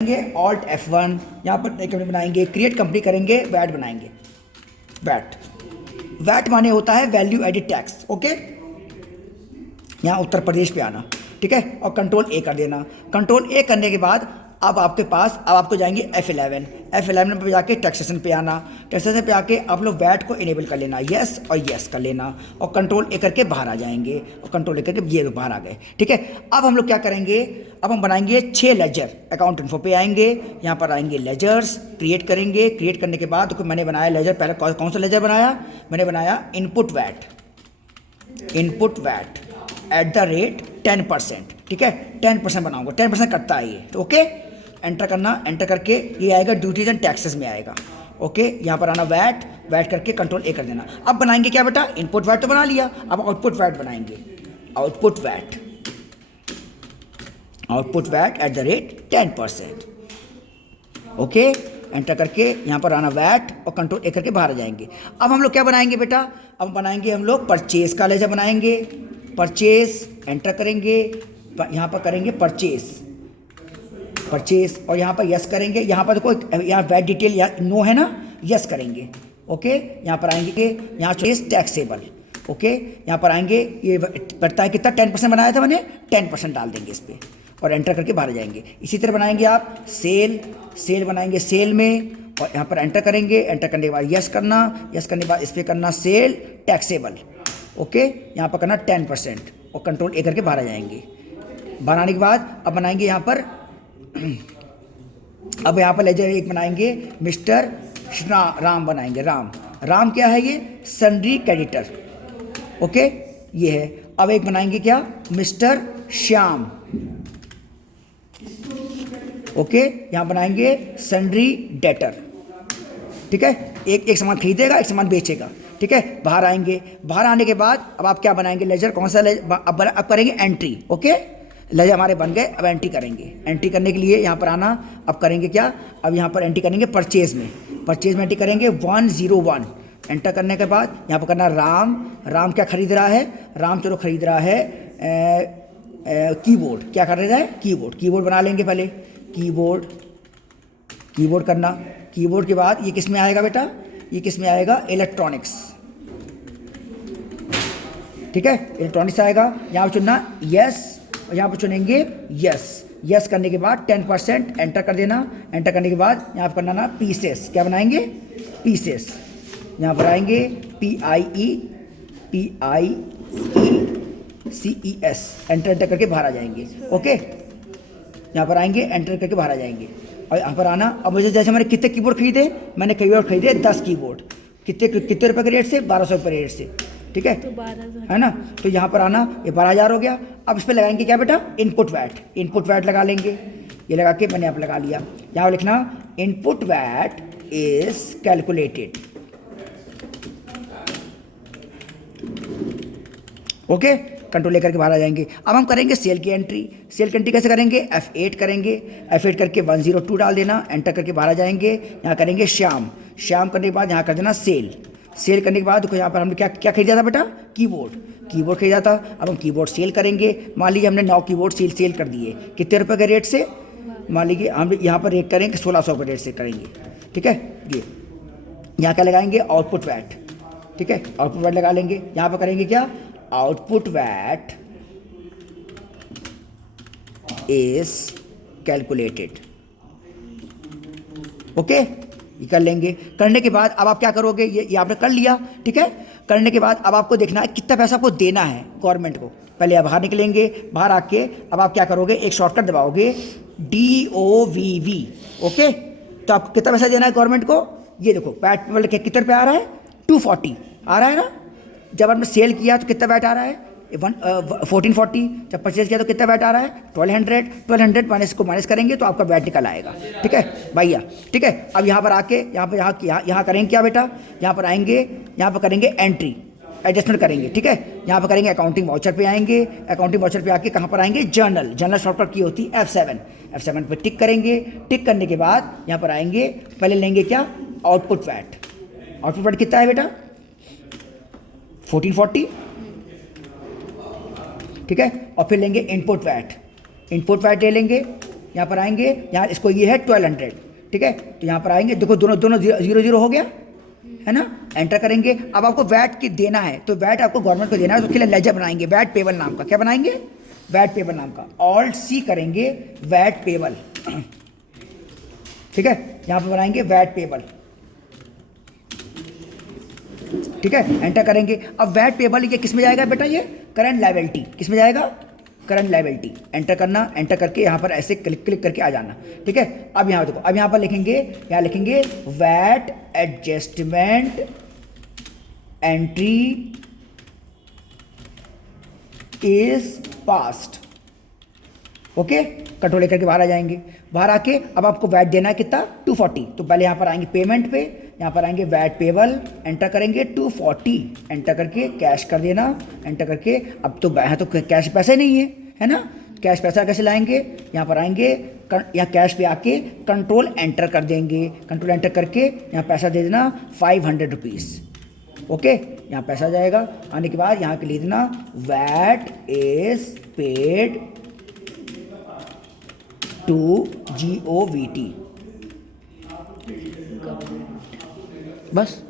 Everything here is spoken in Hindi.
ऑल्ट F1, यहाँ पर नई कंपनी बनाएंगे, क्रिएट कंपनी करेंगे, वैट बनाएंगे। वैट माने होता है वैल्यू एडिड टैक्स। ओके, यहाँ उत्तर प्रदेश पे आना, ठीक है, और कंट्रोल ए कर देना। कंट्रोल ए करने के बाद अब आपको जाएंगे F11 पे जाके टैक्सेशन पे आना। टैक्सेशन पे आके आप लोग वैट को इनेबल कर लेना, यस और यस कर लेना, और कंट्रोल ए करके बाहर आ जाएंगे, और कंट्रोल ए करके ये बाहर आ गए, ठीक है। अब हम लोग क्या करेंगे, अब हम बनाएंगे 6 लेजर। अकाउंट इन्फो पे आएंगे, यहाँ पर आएंगे लेजर्स, क्रिएट करेंगे। क्रिएट करने के बाद मैंने बनाया लेजर, पहले कौन सा लेजर बनाया, मैंने बनाया इनपुट वैट @ 10%, ठीक है, 10% बनाऊंगा, 10% कटता है ये, तो ओके, एंटर करना। एंटर करके ये आएगा ड्यूटीज एंड टैक्सेस में आएगा। ओके, यहाँ पर आना वैट करके कंट्रोल ए कर देना। अब बनाएंगे क्या बेटा, इनपुट वैट तो बना लिया, अब आउटपुट वैट बनाएंगे। Output VAT @ 10%। ओके, एंटर करके यहाँ पर आना वैट और कंट्रोल ए करके बाहर आ जाएंगे। अब हम लोग क्या बनाएंगे बेटा, अब बनाएंगे हम लोग परचेज का लेजर बनाएंगे। परचेज एंटर करेंगे, यहाँ पर करेंगे परचेज और यहाँ पर यस करेंगे। यहाँ पर देखो, यहाँ वैट डिटेल नो है ना, यस करेंगे। ओके, यहाँ पर आएंगे, यहाँ चॉइस टैक्सेबल। ओके, यहाँ पर आएंगे, ये बढ़ता है कितना, 10% बनाया था मैंने, 10% डाल देंगे इस पर और एंटर करके बाहर जाएंगे। इसी तरह बनाएंगे आप सेल बनाएंगे, सेल में, और यहाँ पर एंटर करेंगे। एंटर करने के बाद यस करना, यस करने के बाद इस पर करना सेल टैक्सेबल। ओके, यहाँ पर करना 10% और कंट्रोल ए करके बाहर आ जाएंगे। बनाने के बाद अब बनाएंगे यहाँ पर अब यहाँ पर लेजर एक बनाएंगे, मिस्टर राम बनाएंगे। राम क्या है, ये सन्ड्री क्रेडिटर। ओके, ये है। अब एक बनाएंगे क्या, मिस्टर श्याम। ओके, यहाँ बनाएंगे सन्ड्री डेटर, ठीक है, एक सामान खरीदेगा, एक सामान बेचेगा, ठीक है। बाहर आएंगे, बाहर आने के बाद अब आप क्या बनाएंगे, लेजर कौन सा लेजर, अब करेंगे एंट्री। ओके, लेजर हमारे बन गए, अब एंट्री करेंगे। एंट्री करने के लिए यहाँ पर आना, अब करेंगे क्या, अब यहाँ पर एंट्री करेंगे परचेज में एंट्री करेंगे 101। एंटर करने के बाद यहाँ पर करना राम क्या खरीद रहा है, राम चलो खरीद रहा है कीबोर्ड। क्या खरीद रहा है, कीबोर्ड बना लेंगे पहले। कीबोर्ड करना। कीबोर्ड के बाद ये किस में आएगा बेटा, ये किस में आएगा, इलेक्ट्रॉनिक्स, ठीक है, इलेक्ट्रॉनिक्स आएगा। यहाँ पर चुनना यस, और यहाँ पर चुनेंगे यस करने के बाद 10% एंटर कर देना। एंटर करने के बाद यहाँ पर करना ना पीसेस, क्या बनाएंगे, पीसेस। यहाँ पर आएंगे PIECES, एंटर करके बाहर आ जाएंगे। ओके, यहाँ पर आएंगे, एंटर करके बाहर आ जाएंगे, और यहाँ पर आना। अब मुझे जैसे मैंने कितने कीबोर्ड खरीदे, मैंने कीबोर्ड खरीदे 10 कीबोर्ड, कितने रुपये के रेट से, 1200 रुपये रेट से, ठीक है, तो है ना। तो यहाँ पर आना, ये 12,000 हो गया। अब इस पर लगाएंगे क्या बेटा, इनपुट वैट लगा लेंगे। ये लगा के मैंने आप लगा लिया। यहाँ लिखना input VAT is calculated. Okay, control लेकर के बाहर आ जाएंगे। अब हम करेंगे सेल की एंट्री कैसे करेंगे, F8 करेंगे। F8 करके 102 डाल देना, एंटर करके बाहर आ जाएंगे। यहाँ करेंगे श्याम करने के बाद यहाँ कर देना सेल करने के बाद देखो, यहाँ पर हमने क्या खरीदा था बेटा, कीबोर्ड खरीदा था। अब हम कीबोर्ड सेल करेंगे। मान लीजिए हमने 9 कीबोर्ड सेल कर दिए, कितने रुपए के रेट से, मान लीजिए हम यहाँ पर रेट करेंगे 1600 के रेट से करेंगे, ठीक है। ये यहाँ क्या लगाएंगे, आउटपुट वैट, ठीक है, आउटपुट वैट लगा लेंगे। यहाँ पर करेंगे क्या, output VAT is calculated. Okay, ये कर लेंगे। करने के बाद अब आप क्या करोगे, ये आपने कर लिया, ठीक है। करने के बाद अब आपको देखना है कितना पैसा आपको देना है गवर्नमेंट को। पहले आप बाहर निकलेंगे, बाहर आके अब आप क्या करोगे, एक शॉर्टकट दबाओगे DOVV। ओके, तो आपको कितना पैसा देना है गवर्नमेंट को, ये देखो वैट कितने रुपये आ रहा है, 240 आ रहा है ना। जब आपने सेल किया तो कितना वैट आ रहा है, 1440। जब परचेज किया तो कितना वैट आ रहा है, 1200 माइनस करेंगे तो आपका वैट निकल आएगा, ठीक है भैया, ठीक है। अब यहाँ पर आके यहाँ करेंगे क्या बेटा, यहाँ पर आएंगे, यहाँ पर करेंगे एंट्री, एडजस्टमेंट करेंगे, ठीक है। यहाँ पर करेंगे अकाउंटिंग वाउचर पे आएंगे। अकाउंटिंग वाउचर पे आके कहाँ पर आएंगे, जर्नल शॉर्टकट की होती है F7 पे टिक करेंगे। टिक करने के बाद यहाँ पर आएंगे, पहले लेंगे क्या, आउटपुट वैट कितना है बेटा, 1440, ठीक है। और फिर लेंगे इनपुट वैट ले लेंगे। यहाँ पर आएंगे, यहाँ इसको ये है 1200, ठीक है। तो यहाँ पर आएंगे, देखो दोनों दोनों 0 हो गया है ना, एंटर करेंगे। अब आपको वैट की देना है, तो वैट आपको गवर्नमेंट को देना है, तो उसके लिए लेजर बनाएंगे वैट पेबल नाम का। क्या बनाएंगे? वैट पेबल नाम का। ऑल्ट सी करेंगे वैट पेबल, ठीक है। यहाँ पर बनाएंगे वैट पेबल, ठीक है, एंटर करेंगे। अब वैट पेबल ये किस में जाएगा बेटा? ये करंट लायबिलिटी। किस में जाएगा? Current liability. एंटर करना, एंटर करके यहाँ पर ऐसे क्लिक करके आ जाना, ठीक है। अब यहाँ देखो, अब यहाँ पर लिखेंगे, यहाँ लिखेंगे VAT adjustment entry is passed, okay. Control लेकर के बाहर आ जाएंगे। बाहर आके अब आपको वैट देना है कितना? 240। तो पहले यहाँ पर आएंगे पेमेंट पे, यहाँ पर आएंगे वैट पेबल, एंटर करेंगे 240, एंटर करके कैश कर देना, एंटर करके। अब तो यहाँ तो कैश पैसे नहीं है ना, कैश पैसा कैसे लाएंगे? यहाँ पर आएंगे, यहाँ कैश पे आके कंट्रोल एंटर कर देंगे। कंट्रोल एंटर करके यहाँ पैसा दे देना 500 रुपीज़, ओके। यहाँ पैसा जाएगा। आने के बाद यहाँ पे लिख देना VAT is paid to GOVT, बस।